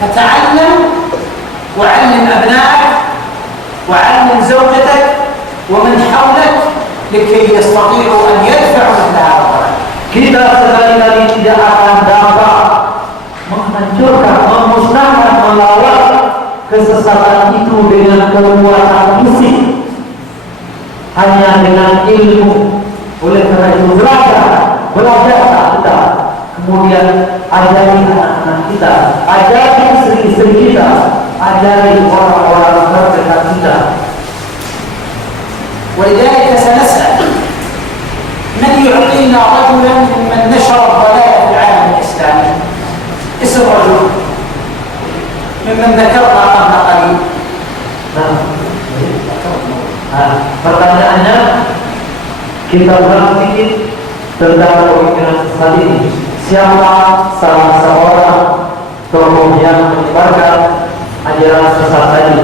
فتعلم وعلم أبنائك وعلم زوجتك ومن حولك لكي يستطيعوا أن يدفعوا مثل هذا الضلال. Kita sekali-kali tidak akan dapat menghancurkan, memusnahkan, melawan kesesatan itu dengan kekuatan fisik, hanya dengan ilmu. Oleh karena itu belajar kita, kemudian ajari anak-anak kita, ajari istri-istri kita, ajari orang-orang terdekat kita. ولذلك سنسأل من يعطينا رجلا ممن نشر الضلال في العالم الإسلامي، اسم رجل ممن ذكرنا قبل قليل. Pertanyaannya, kita berpikir tentang pemikiran sesat ini. Siapa salah seorang tokoh yang menyebarkan ajaran sesat tadi?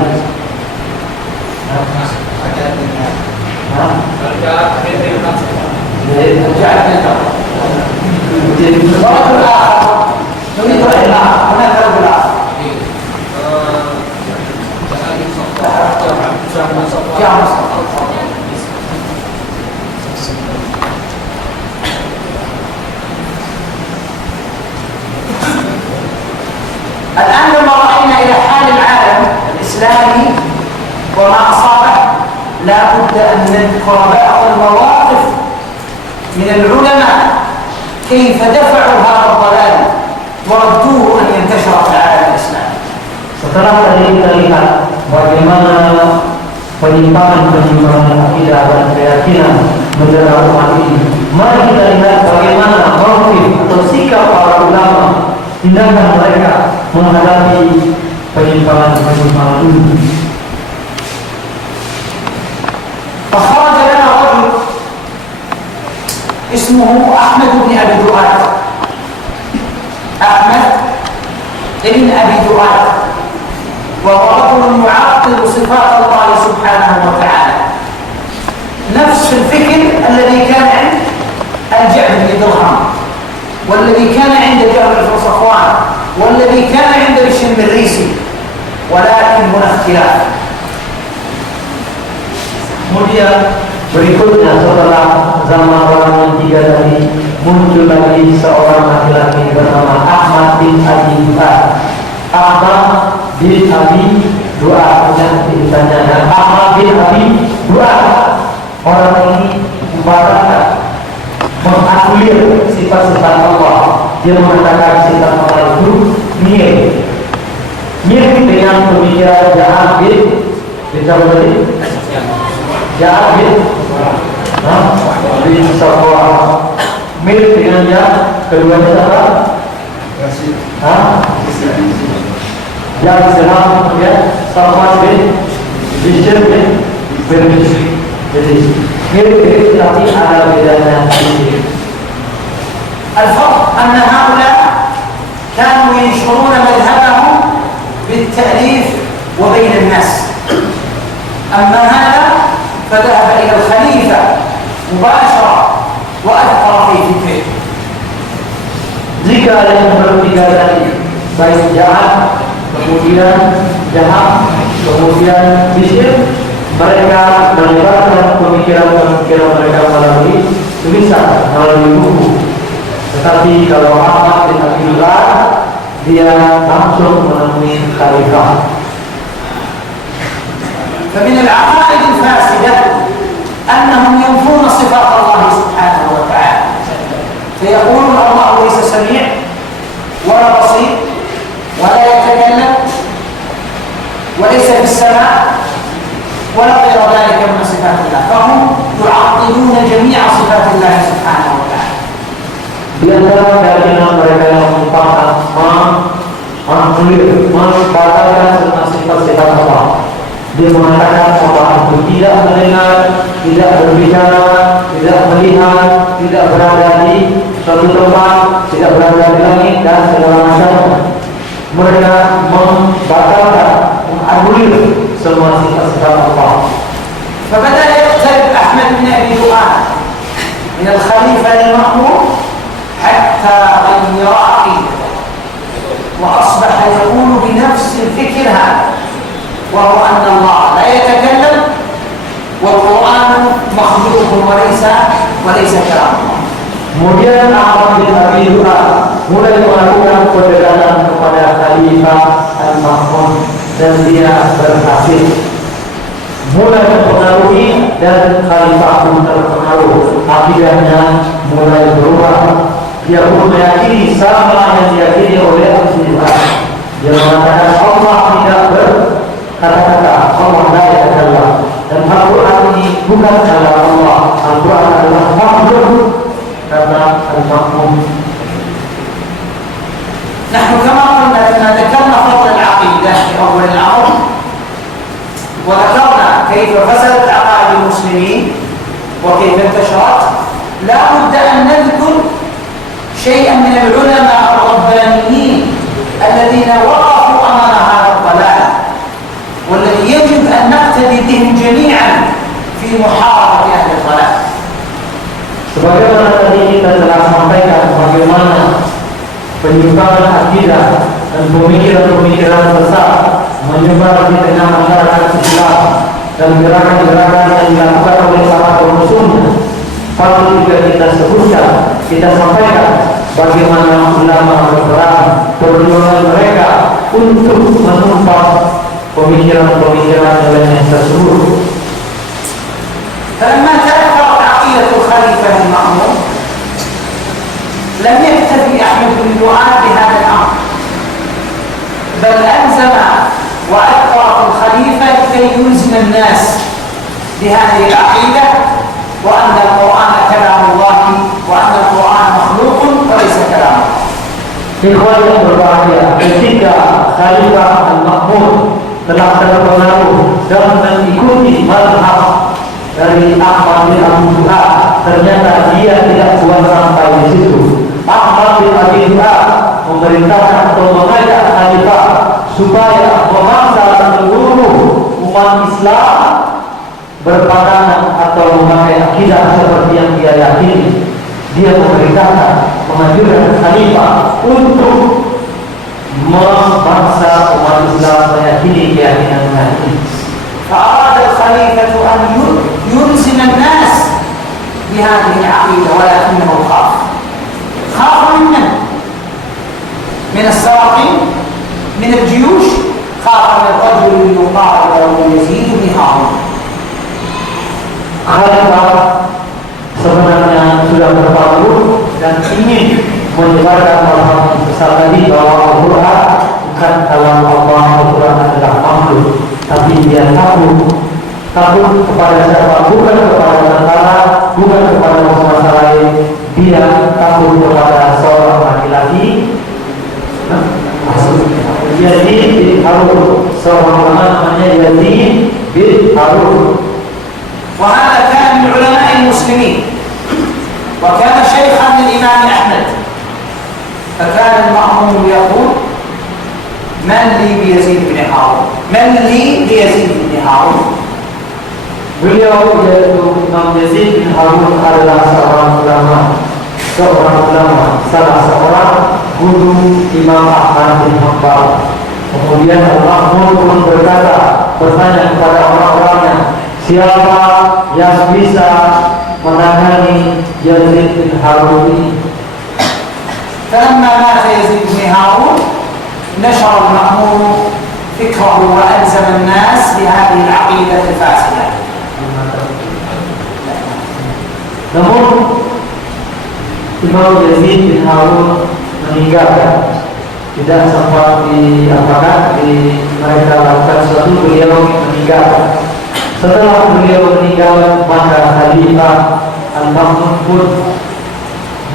الآن لما رأينا إلى حال العالم الإسلامي وما أصابه، لا بد أن نذكر بعض المواقف من العلماء كيف دفعوا هذا الضلال وردوه أن ينتشر في العالم الإسلامي. Setelah tadi kita lihat bagaimana penyimpangan akidah dan keyakinan menjerat umat ini, mari kita lihat bagaimana motif atau sikap para ulama, tindakan mereka menghadapi penyimpangan ini. فخرج لنا رجل اسمه أحمد بن أبي دؤاد. أحمد بن أبي دؤاد وهو رجل يعطل صفات الله سبحانه وتعالى، نفس الفكر الذي كان عند الجعد بن درهم، والذي كان عند جابر بن صفوان، والذي كان عند بشر المريسي، ولكن هنا اختلاف. Kemudian berikutnya setelah zaman orang yang tiga tadi, muncul lagi seorang laki-laki bernama Ahmad bin Abi Du'ad. Ahmad bin Abi Du'ad, yang ditanya Ahmad bin Abi Du'ad. Orang ini membatalkan, menganulir sifat-sifat Allah. Dia mengatakan sifat Allah itu mirip dengan pemikiran Ja'ad bin Ja'ad bin Safwan, mirip dengan yang keduanya siapa? Yang sedang Safwan bin Bishr bin Bishr. Jadi mirip tapi ada bedanya sedikit. الفرق أن هؤلاء كانوا ينشرون مذهبهم بالتأليف وبين الناس، أما هذا فذهب إلى الخليفة مباشرة وأثر في فكره. Jika ada yang bertiga tadi, baik Ja'ad, kemudian Jaham, kemudian Bishr, mereka menyebarkan pemikiran-pemikiran mereka melalui tulisan, melalui buku. Tetapi kalau Ahmad bin Abi Du'ad, dia langsung menemui khalifah. فمن العقائد الفاسدة أنهم ينفون صفات الله سبحانه وتعالى، فيقولون الله ليس سميع ولا بصير ولا يتكلم وليس في السماء ولا غير ذلك من صفات الله، فهم يعطلون جميع صفات الله سبحانه وتعالى. Di antara keyakinan mereka yang membatalkan semua sifat-sifat Allah. Dia mengatakan Allah itu tidak mendengar, tidak berbicara, tidak melihat, tidak berada di suatu tempat, tidak berada di langit dan segala macamnya. Mereka membatalkan, menganulir semua sifat-sifat Allah. فبدأ يقترب أحمد بن أبي دؤاد من الخليفة المأمون حتى غير عقيدته، وأصبح يقول بنفس الفكر هذا، وهو أن الله لا يتكلم والقرآن مخلوق وليس كلام الله. Kemudian Ahmad bin Abi Du'ad mulai melakukan pendekatan kepada Khalifah Al-Ma'mun dan dia berhasil mulai mempengaruhi dan Khalifah pun terpengaruh. Akidahnya mulai berubah. Dia pun meyakini sama yang diyakini oleh Abu Du'ad. Dia mengatakan Allah tidak berkata-kata, Allah la yatakallam, dan Al-Quran ini bukan kalam Allah. Al-Quran adalah makhluk karena al-ma'mum. نحن كما قلنا ذكرنا فضل العقيدة في أول الأمر، وذكرنا كيف فسدت عقائد المسلمين وكيف انتشرت. لا بد أن نذكر شيئا من العلماء الربانيين الذين وقفوا أمام هذا الضلال، والذي يجب أن نقتدي بهم جميعا في محاربة أهل الضلال. Sebagaimana tadi kita telah sampaikan bagaimana penyimpangan akidah dan pemikiran-pemikiran sesat menyebar di tengah masyarakat Islam dan gerakan-gerakan yang dilakukan oleh para pengusungnya. Patut juga kita sebutkan, kita sampaikan bagaimana ulama berperan perjuangan mereka untuk menumpas pemikiran-pemikiran yang tersebut. فلما تأثرت عقيدة الخليفة المأمون لم يكتفي أحمد بن دعاء بهذا الأمر، بل ألزم وأثر في الخليفة كي يلزم الناس بهذه العقيدة وأن القرآن كلام الله وأن القرآن مخلوق وليس كلام الله. Ikhwan yang berbahagia, ketika Khalifah Al-Ma'mun telah terpengaruh dan mengikuti mazhab dari Ahmad bin Abi Du'ad, ternyata dia tidak buat sampai di situ. Ahmad bin Abi Du'ad memerintahkan atau mengajak Khalifah supaya memaksa seluruh umat Islam berpandangan atau memakai akidah seperti yang dia yakini. Dia memerintahkan, menganjurkan Khalifah untuk memaksa umat Islam meyakini keyakinan ini. فأراد الخليفة أن يلزم الناس بهذه العقيدة، ولكنه خاف من السلاطين، من الجيوش، خاف من الرجل يقال له يزيد بن هارون. Khalifah sebenarnya sudah berpalu dan ingin menyebarkan pemahaman besar tadi bahwa Al-Quran bukan kalam Allah, Al-Quran adalah makhluk. Tapi dia takut kepada siapa? Bukan kepada tentara, bukan kepada penguasa lain. Dia takut kepada seorang laki-laki, Yazid bin Harun. Seorang namanya Yazid bin Harun. وهذا كان من علماء المسلمين وكان شيخا للإمام أحمد، فكان المأمون يقول: من لي بيزيد بن هارون؟ من لي بيزيد بن هارون؟ Beliau yaitu Imam Yazid bin Harun adalah seorang ulama, salah seorang guru Imam Ahmad bin Hanbal. Kemudian Al-Ma'mun pun bertanya kepada orang-orangnya, siapa yang bisa menangani Yazid bin Harun ini? فلما مات يزيد بن هارون نشر المأمون فكره وألزم الناس بهذه العقيدة الفاسدة. Namun Imam Yazid bin Harun meninggal, tidak sempat mereka lakukan sesuatu, beliau meninggal. Setelah beliau meninggal, maka Khalifah Al-Ma'mun pun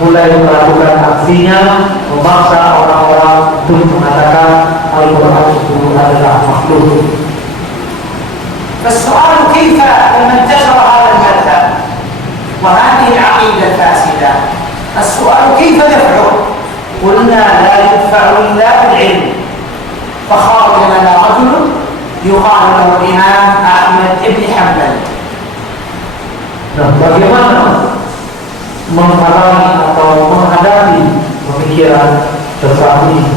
mulai melakukan aksinya, memaksa orang-orang untuk mengatakan Al-Quran itu adalah makhluk. فالسؤال كيف لما انتشر هذا المذهب وهذه العقيدة الفاسدة، السؤال كيف دفعه؟ قلنا لا يدفع إلا بالعلم. فخرج لنا رجل يقال له الإمام أحمد بن حنبل. Nah, bagaimana menghalangi atau menghadapi pemikiran sesat ini?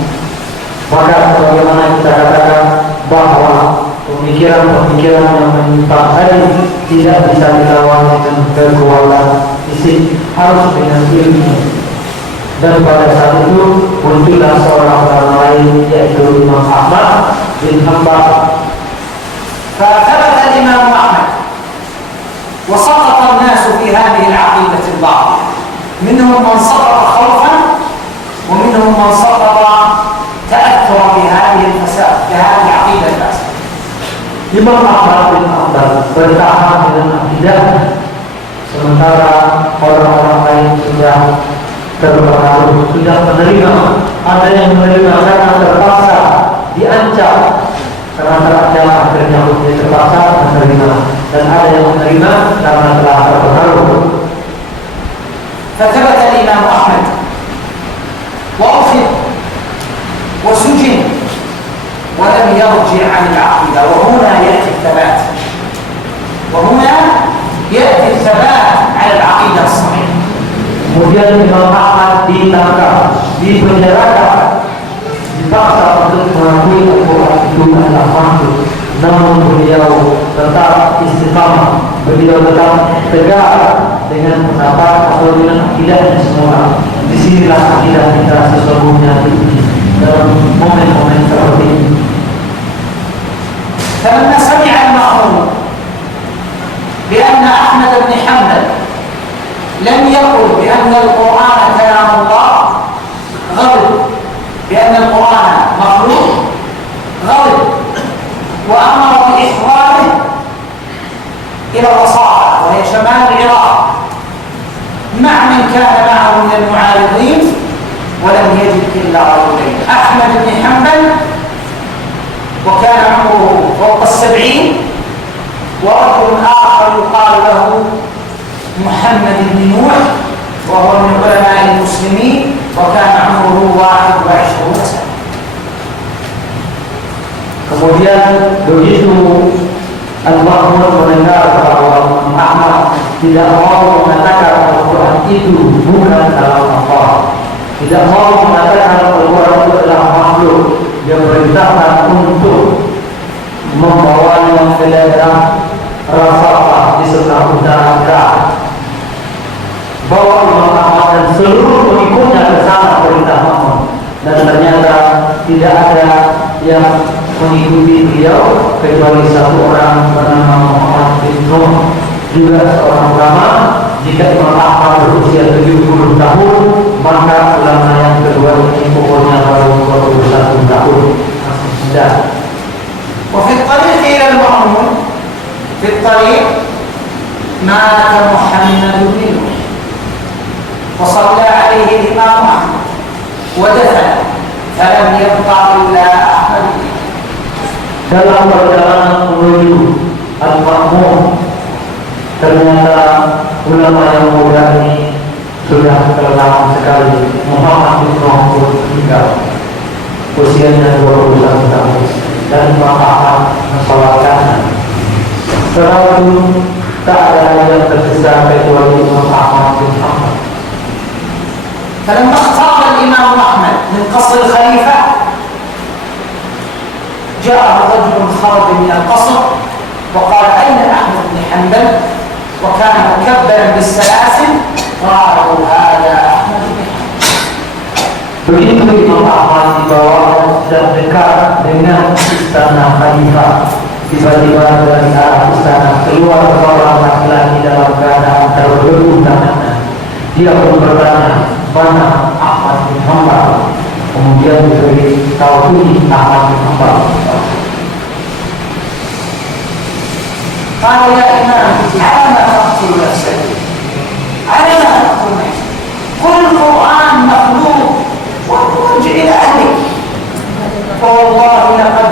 Maka sebagaimana kita katakan bahwa pemikiran-pemikiran yang menyimpang tadi tidak bisa dilawan dengan kekuatan fisik, harus dengan ilmu. Dan pada saat itu muncullah seorang orang lain, yaitu Imam Ahmad bin Hanbal. فثبت الإمام أحمد وسقط الناس في هذه العقيدة الباطلة، منهم من سقط خوفا ومنهم من سقط تأثرا بهذه الفساد، بهذه العقيدة الفاسدة. Imam Ahmad bin Hanbal bertahan dengan akidahnya, sementara orang-orang lain sudah terpengaruh, sudah menerima. Ada yang menerima karena terpaksa, diancam karena terancam, akhirnya dia terpaksa menerima, dan ada yang menerima karena telah terpengaruh. فثبت الإمام أحمد وأخذ وسجن ولم يرجع عن العقيدة، وهنا يأتي الثبات، وهنا يأتي الثبات على العقيدة الصحيحة. Kemudian Imam Ahmad ditangkap, dipenjarakan, dipaksa untuk mengakui Al-Quran itu adalah makhluk. Namun beliau tetap istiqamah, beliau tetap tegak dengan pendapat atau dengan akidahnya semula. Disinilah akidah kita sesungguhnya dalam momen-momen seperti ini. فلما سمع المأمون بأن أحمد بن حنبل لم يقل بأن القرآن كلام الله غضب، بأن القرآن مخلوق غضب، وأمر بإخراجه إلى الرصافة وهي شمال العراق مع من كان معه من المعارضين، ولم يجد إلا رجلين، أحمد بن حنبل وكان عمره فوق 70، ورجل آخر يقال له محمد بن نوح وهو من علماء المسلمين وكان عمره 21 سنة. Kemudian begitu Al-Mahmud mendengar bahwa Ahmad tidak mau mengatakan Al-Quran itu bukan kalam Allah, tidak mau mengatakan Al-Quran itu adalah makhluk, dia perintahkan untuk membawanya ke daerah Rafah di sebelah utara Irak. Bawa Imam Ahmad dan seluruh pengikutnya ke sana, perintah Mahmud, dan ternyata tidak ada yang mengikuti beliau kecuali satu orang bernama Muhammad bin Nuh, juga seorang ulama. Jika Imam Ahmad berusia 70 tahun, maka ulama yang kedua ini umurnya baru 21 tahun, masih muda. وفي الطريق إلى المأمون في الطريق مات محمد بن نوح وصلى عليه الإمام أحمد ودفن، فلم يبقى إلا أحمد. Dalam perjalanan menuju Al-Ma'mun, ternyata ulama yang muda ini sudah terlama sekali. Muhammad bin Nuh pun meninggal, usianya 21 tahun, dan Imam Ahmad mensolatkannya. Setelah itu tak ada yang tersisa kecuali Imam Ahmad bin Hanbal. فلما اقترب الإمام أحمد من قصر الخليفة جاءه رجل خرج من القصر وقال: أين أحمد بن حنبل؟ وكان مكبلا بالسلاسل. قالوا: هذا أحمد بن حنبل. Begitu Imam Ahmad dibawa dan dekat dengan istana Khalifah, tiba-tiba dari arah istana keluar seorang laki-laki dalam keadaan terbelenggu tangannya. Dia pun bertanya, mana Ahmad bin Hanbal? Kemudian diberi tahu ini Ahmad bin Hanbal. قال: يا إمام، على ما تقتل نفسك؟ على ما تقتل نفسك؟ قل القرآن مخلوق وارجع إلى أهلك. فوالله لقد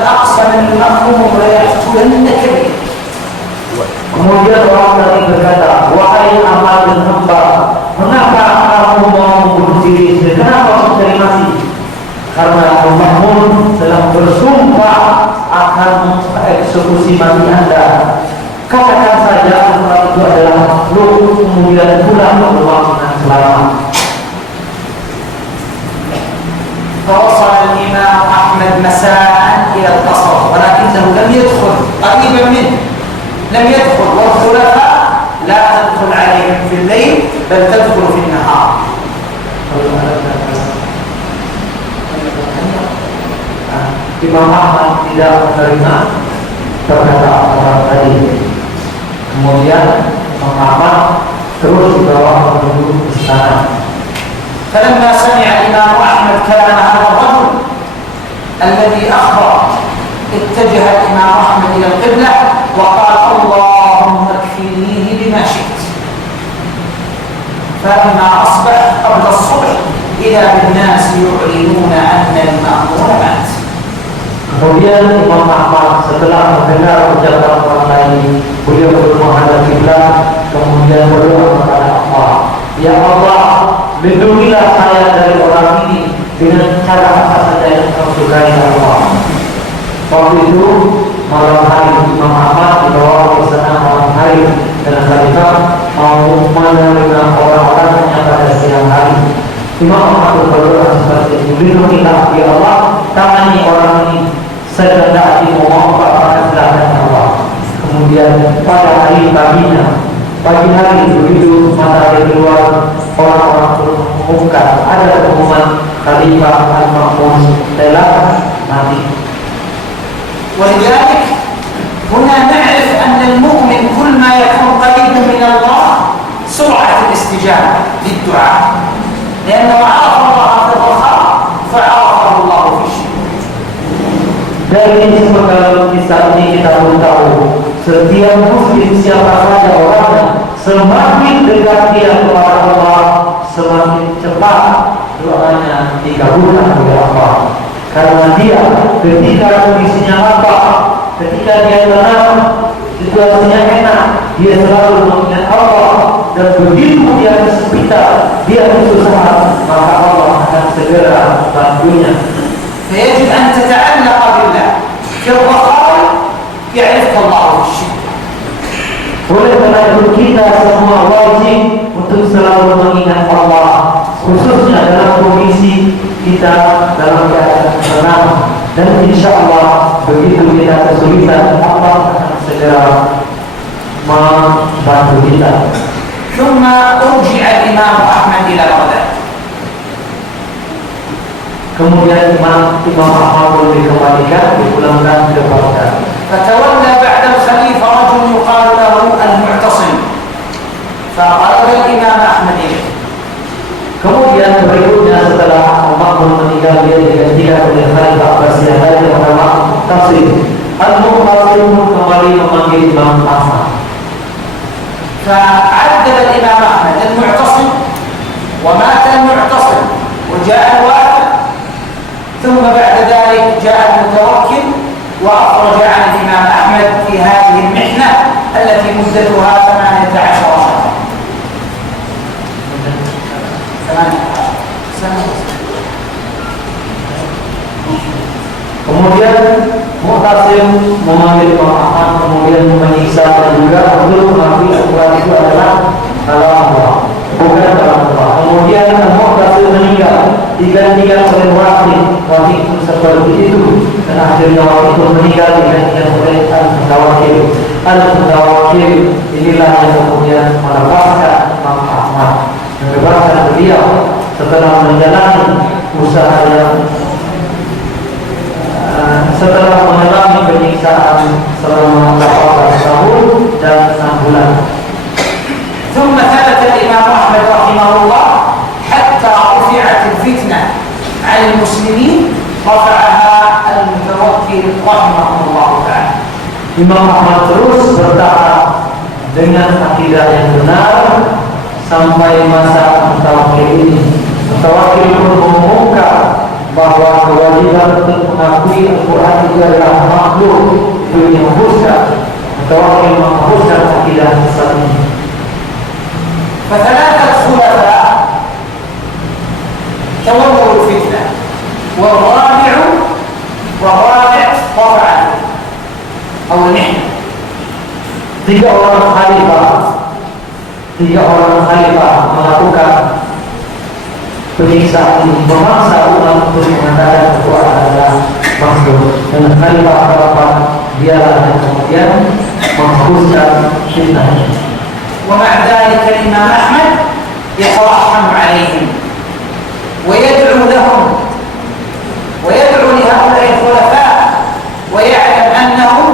أقسم المأموم ليقتلنك به. Kemudian orang tadi berkata, wahai Ahmad bin Hanbal, mengapa kamu mau membunuh diri? Kenapa mencari mati? Karena Al-Mahmud telah bersumpah akan mengeksekusi mati Anda. Katakan saja Al-Quran itu adalah makhluk, kemudian pulang Allah dengan selamat. مساء إلى القصر ولكنه لم يدخل قريبا منه، لم يدخل، والخلفاء لا تدخل عليهم في الليل بل تدخل في النهار. Imam Ahmad tidak menerima perkataan orang tadi. Kemudian Imam Ahmad terus dibawa menuju istana. فلما سمع الإمام أحمد كلام هذا الرجل الذي أخبر اتجه الإمام أحمد إلى القبلة وقال اللهم اكفنيه بما شئت. فلما أصبح قبل الصبح إذا بالناس يعلنون أن المأمون مات. Kemudian Imam Ahmad setelah mendengar ucapan orang lain, beliau menghadap kiblat, kemudian berdoa kepada Allah, Ya Allah, lindungilah saya dari orang ini dengan cara apa saja yang Kau sukai ya Allah. Waktu itu malam hari Imam Ahmad dibawa ke sana malam hari dengan kalimat mau menerima orang-orang yang pada siang hari. Imam Ahmad berdoa seperti itu, lindungilah ya Allah, tangani orang ini. Saya tidak dimohon kepada Allah. Kemudian pada hari paginya, pagi hari begitu matahari keluar, orang-orang mengumumkan ada pengumuman Khalifah Al-Ma'mun telah mati. ولذلك هنا نعرف أن المؤمن كل ما يكون قريب من الله سرعة الاستجابة للدعاء، لأنه عرف الله في الرخاء فعرفه الله في الشدة. Dari sepengalaman kisah ini kita pun tahu setiap muslim siapa saja orangnya, semakin dekat dia kepada Allah, semakin cepat doanya dikabulkan oleh Allah. Karena dia ketika kondisinya apa, ketika dia tenang, situasinya enak, dia selalu mengingat Allah, dan begitu dia kesempitan, dia kesusahan, maka Allah akan segera bantunya. فيجب أن تتعلق بالله في الرخاء يعرفك الله في الشدة. Oleh karena itu kita semua wajib untuk selalu mengingat Allah, khususnya dalam kondisi kita dalam keadaan tenang, dan insya Allah begitu kita kesulitan Allah akan segera membantu kita. ثم أرجع الإمام أحمد إلى بغداد. Kemudian Imam Ahmad pun dikembalikan, dipulangkan ke Baghdad. فتولى بعد الخليفة رجل يقال له المعتصم فقرب الإمام أحمد إليه. Kemudian berikutnya setelah Al-Ma'mun meninggal, dia digantikan oleh Khalifah Abbasiyah yang bernama Mu'tasim. Al-Mu'tasim kembali memanggil Imam Ahmad. فعذب الإمام أحمد المعتصم ومات المعتصم وجاء الواحد، ثم بعد ذلك جاء المتوكل وأخرج عن الإمام أحمد في هذه المحنة التي مدتها 18 شهرا. 18 سنة. Kemudian Mu'tasim memanggil Imam Ahmad, kemudian menyiksa dan juga untuk mengakui Al-Quran itu adalah kalam Allah, bukan kalam Allah. Kemudian Mu'tasim meninggal, digantikan oleh Wahid pun seperti itu, dan akhirnya Wahid pun meninggal digantikan oleh Al-Mutawakkil. Al-Mutawakkil inilah yang kemudian melepaskan Imam Ahmad, membebaskan beliau setelah menjalani usaha yang setelah mengalami penyiksaan selama 18 tahun dan 6 bulan. ثم ثبت الإمام أحمد رحمه الله حتى رفعت الفتنة عن المسلمين رفعها المتوكل رحمه الله تعالى. Imam Ahmad terus bertahan dengan akidah yang benar sampai masa Mutawakkil ini. Mutawakkil pun mengumumkan bahwa kewajiban untuk mengakui Al-Quran itu adalah makhluk, itu menghapuskan. Mutawakkil menghapuskan akidah sesat ini. فثلاثة خلفاء تولوا الفتنة والرابع طبعا أو نحن. Tiga orang khalifah melakukan penyiksaan ini, memaksa umat untuk mengatakan Al-Quran adalah dan khalifah keempat dialah yang kemudian menghapuskan fitnah. ومع ذلك الإمام أحمد يترحم عليهم ويدعو لهم ويدعو لهؤلاء الخلفاء ويعلم أنهم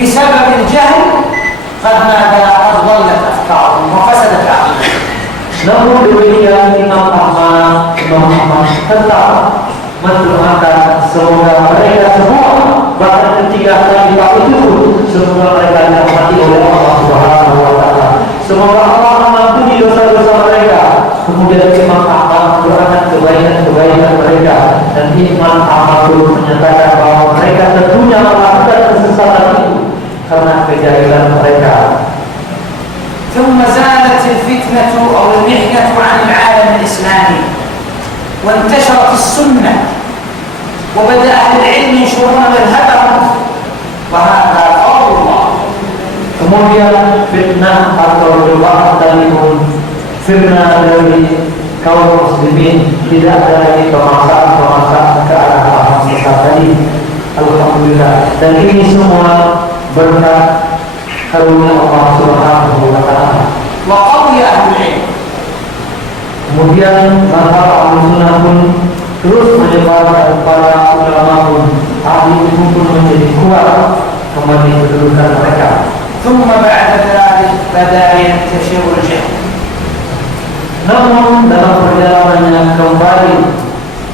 بسبب الجهل قد ضلت أفكارهم وفسدت عقيدتهم. Namun demikian Imam Ahmad tetap mendoakan semoga mereka semua, bahkan ketika khalifah itu pun, semoga mereka dirahmati oleh Allah Subhanahu wa taala. Semoga Allah mengampuni dosa-dosa mereka. Kemudian Imam Ahmad doakan kebaikan mereka, dan Imam Ahmad pun menyatakan bahwa mereka tentunya melakukan kesesatan itu karena kejahilan mereka. ثم زالت الفتنة أو المحنة عن العالم الإسلامي وانتشرت السنة وبدأ أهل العلم ينشرون مذهبهم وهذا فضل الله. Kemudian fitnah atau cobaan tadi pun fitnah dari kaum muslimin, tidak ada lagi pemaksaan ke arah paham sesat tadi. Alhamdulillah, dan ini semua berkat karunia Allah Subhanahu wa taala. Wa qawiya ahlul ilm. Kemudian mazhab Ahlussunnah pun terus menyebar, dan para ulama pun ahli ilmu pun menjadi kuat kembali kedudukan mereka. ثم بعد ذلك بدا ينتشر الجهل. Namun dalam perjalanannya kembali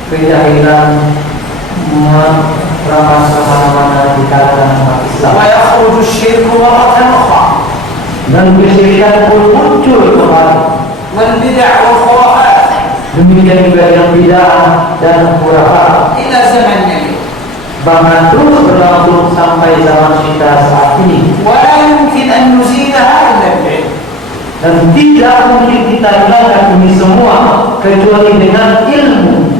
kejahilan merampas kemana-mana di kalangan umat Islam. ويخرج الشرك مرة أخرى. Dan kesyirikan pun muncul kembali. والبدع والخرافات. Demikian juga yang bid'ah dan khurafat. إلى زمننا اليوم. Bahkan terus berlangsung sampai zaman kita saat ini. ولا يمكن أن نزيلها إلا بالعلم. Dan tidak mungkin kita hilangkan ini semua kecuali dengan ilmu.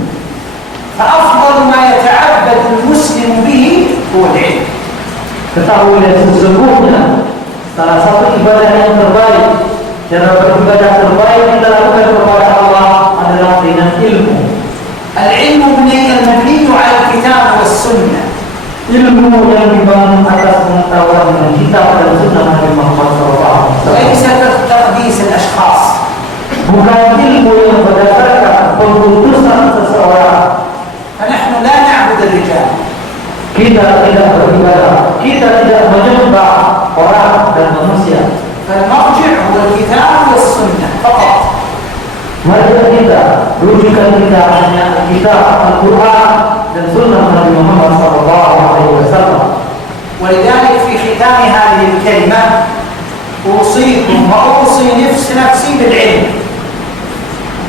فأفضل ما يتعبد المسلم به هو العلم. Ketahuilah sesungguhnya salah satu ibadah yang terbaik, cara beribadah terbaik yang kita lakukan kepada Allah adalah dengan ilmu. العلم مبني على الكتاب والسنة. Ilmu yang dibangun atas pengetahuan dengan kitab dan sunnah Nabi Muhammad SAW. وليس تقديس الأشخاص. Bukan ilmu yang berdasarkan pengkultusan seseorang. فنحن لا نعبد الرجال. Kita tidak beribadah, kita tidak menyembah orang dan manusia. فالمرجع هو الكتاب والسنة فقط. Marjah kita, rujukan kita hanya kitab Al-Quran dan sunnah Nabi Muhammad SAW. ولذلك في ختام هذه الكلمة أوصيكم وأوصي نفسي بالعلم.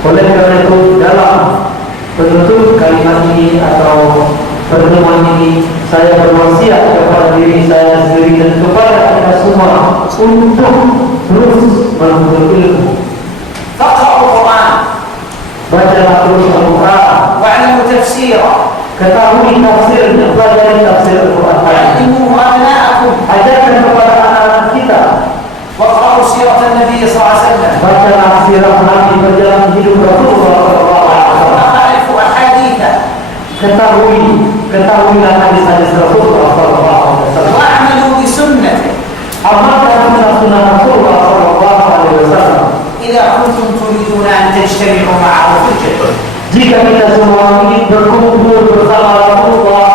Oleh karena itu dalam penutup kalimat ini atau pertemuan ini, saya berwasiat kepada diri saya sendiri dan kepada kita semua untuk terus menuntut ilmu. فاقرأوا القرآن. Bacalah terus Al-Quran. واعلموا تفسيره. Ketahui tafsirnya, pelajari tafsir Al-Quran. وعلموه أبناءكم. Ajarkan kepada anak-anak kita. واقرأوا سيرة النبي صلى الله عليه وسلم. Bacalah sirah Nabi, perjalanan hidup Rasulullah SAW. أعرفوا أحاديثه. Ketahuilah hadis-hadis Rasulullah SAW. واعملوا بسنته. Amalkan sunnah Rasulullah SAW. إذا كنتم تريدون أن تجتمعوا معه في الجنة. Jika kita semua ingin berkumpul bersama Rasulullah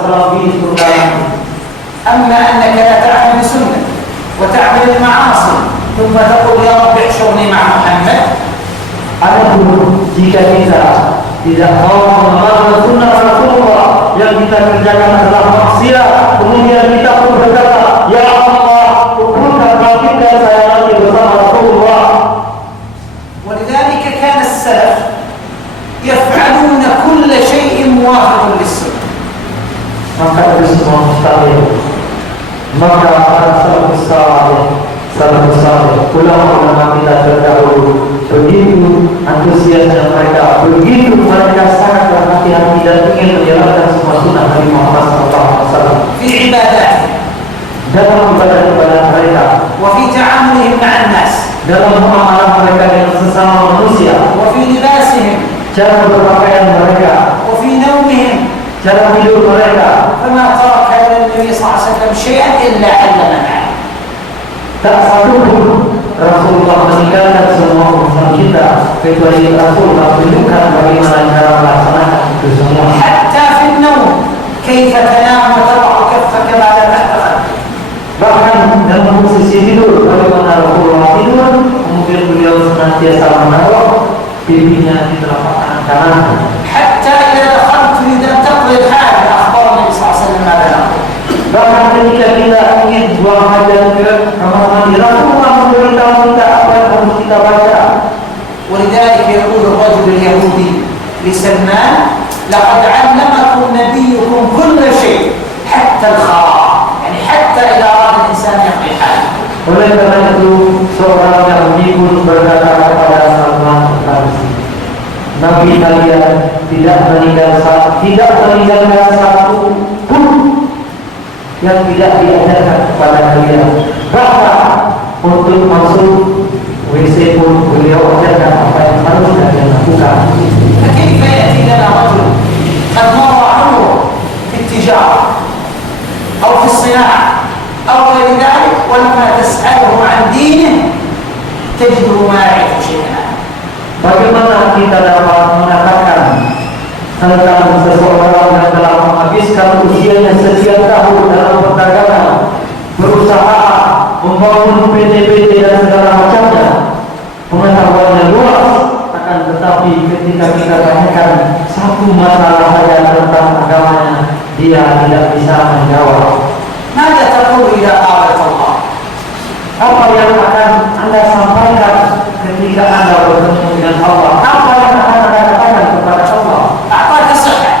SAW di surga. أما أنك لا تعمل بسنة وتعمل المعاصي ثم تقول يا رب احشرني مع محمد. Adapun jika kita tidak mau mengamalkan sunnah Rasulullah, yang kita kerjakan adalah maksiat, kemudian kita pun berkata, ya Allah, kumpulkan bangkitkan saya lagi bersama Rasulullah. ولذلك كان السلف يفعلون كل شيء موافق للسنة. Maka itu semua mustahil. Maka para salafus saleh, ulama kita terdahulu, begitu antusiasnya mereka, begitu mereka sangat berhati-hati dan ingin menjalankan semua sunnah Nabi Muhammad SAW في عباداتهم dalam ibadah-ibadah mereka, وفي تعاملهم مع الناس dalam muamalah mereka dengan sesama manusia, وفي لباسهم cara berpakaian mereka, وفي نومهم cara hidup Rasulullah meninggalkan semua urusan kita kecuali Rasulullah menunjukkan bagaimana cara melaksanakan itu semua. حتى في النوم كيف تنام وتضع كفك بعد الأحدث. Bahkan dalam posisi tidur, bagaimana Rasulullah tidur, kemudian beliau senantiasa menaruh pipinya di telapak tangan kanan. حتى إذا دخلت تريد أن تقضي الحاجة أخبر النبي صلى الله عليه وسلم ماذا نقول. Bahkan ketika kita ingin buang hajat ke kamar mandi, Rasulullah memberitahu kita apa yang harus kita baca. ولذلك يقول الرجل اليهودي لسلمان لقد علمكم نبيكم كل شيء حتى الخراء، يعني حتى إذا أراد الإنسان يقضي حاجة. Oleh karena itu seorang Yahudi pun berkata kepada Salman Al-Farisi, Nabi kalian tidak meninggalkan satu pun yang tidak diajarkan kepada kalian. Bahkan untuk masuk WC pun beliau ajarkan apa yang harus kalian lakukan. فكيف يأتي لنا رجل قد مر عمره في التجارة أو في الصناعة أو غير ذلك ولما تسأله عن دينه تجده ما يعرف شيئا. Bagaimana kita dapat mengatakan tentang seseorang yang telah menghabiskan usianya sekian tahun dalam perdagangan, berusaha membangun PT-PT dan segala macamnya, pengetahuannya luas, akan tetapi ketika kita tanyakan satu masalah saja tentang agamanya, dia tidak bisa menjawab. ماذا تقول إذا قابلت الله؟ Apa yang akan Anda sampaikan ketika Anda bertemu dengan Allah? Apa yang akan Anda katakan kepada Allah? أعطاك صحة،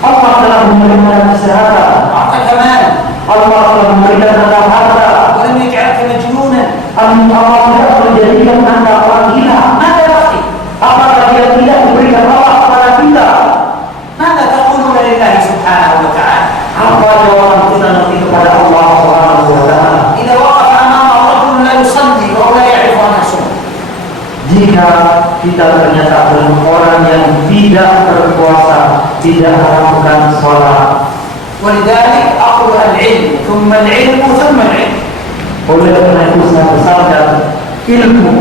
Allah telah memberikan kesehatan, أعطاك مال، Allah telah memberikan Anda harta, ولم يجعلك مجنونا. Allah tidak menjadikan Anda orang gila. ماذا بقي؟ Apakah dia tidak memberikan Allah kepada kita? ماذا تقولون لله سبحانه وتعالى Apa jawaban kita nanti kepada Allah Subhanahu wa Ta'ala? إذا وقف أمامه رجل لا يصلي وهو لا يعرف أن يصوم؟ Jika kita ternyata adalah orang yang tidak berpuasa, tidak melakukan sholat. ولذلك أقول العلم ثم العلم ثم العلم. Oleh karena itu saya pesankan ilmu.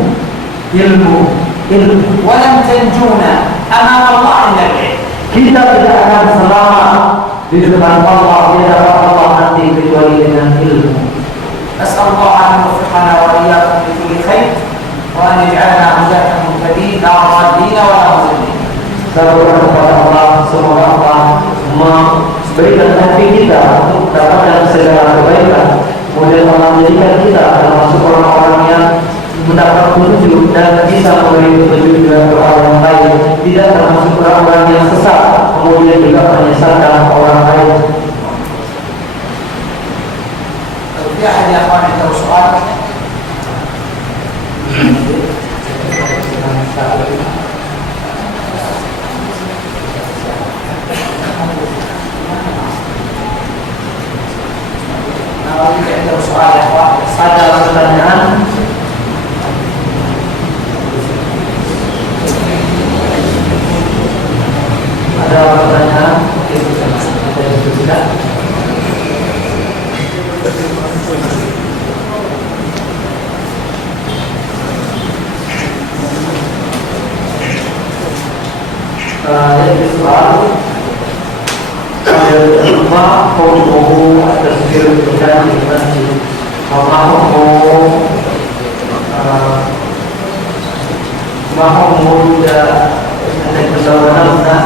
ولن تنجونا أمام الله إلا العلم. Kita tidak akan selamat di depan Allah, di hadapan Allah nanti kecuali dengan ilmu. أسأل الله أن يوفقنا وإياكم لكل خير وأن يجعلنا هداة مهتدين لا ضالين ولا مضلين. Saya berdoa kepada Allah, semoga Allah memberikan taufik kita untuk mendapatkan segala kebaikan. Kemudian Allah menjadikan kita termasuk orang-orang yang mendapat petunjuk dan bisa memberi petunjuk juga kepada orang lain, tidak termasuk orang-orang yang sesat kemudian juga menyesatkan orang lain. في أحد يا أخوان عنده سؤال؟ عنده سؤال يا أخوان؟ Ada pertanyaan? Ada pertanyaan? Oke, kita diskusikan. Yang soal ma hukum at-tasbih bukan di masjid. Ma hukum dan perlawanan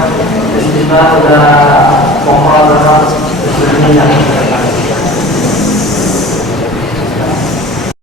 istimewa dan muhafadah muslimina.